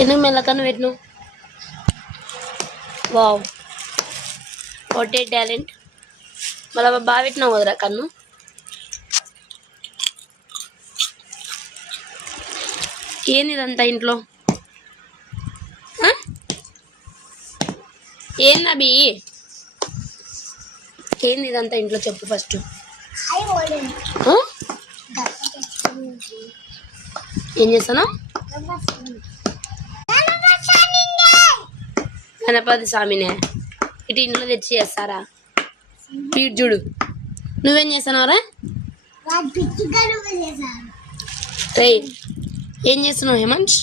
ఎందుకు మెల్లకన్ను పెట్టిను? Wow, what a talent. మళ్ళీ బాగా పెట్టినావు కదరా కన్ను. ఏంది ఇదంతా ఇంట్లో? ఏంది అభి? ఏంది ఇదంతా ఇంట్లో చెప్పు ఫస్ట్. ఏం చేస్తాను? గణపతి స్వామినే ఇటు ఇంట్లో తెచ్చి చేస్తారా? వీడు చూడు, నువ్వేం చేస్తున్నావురా? రే, ఏం చేస్తున్నావు హేమంత్?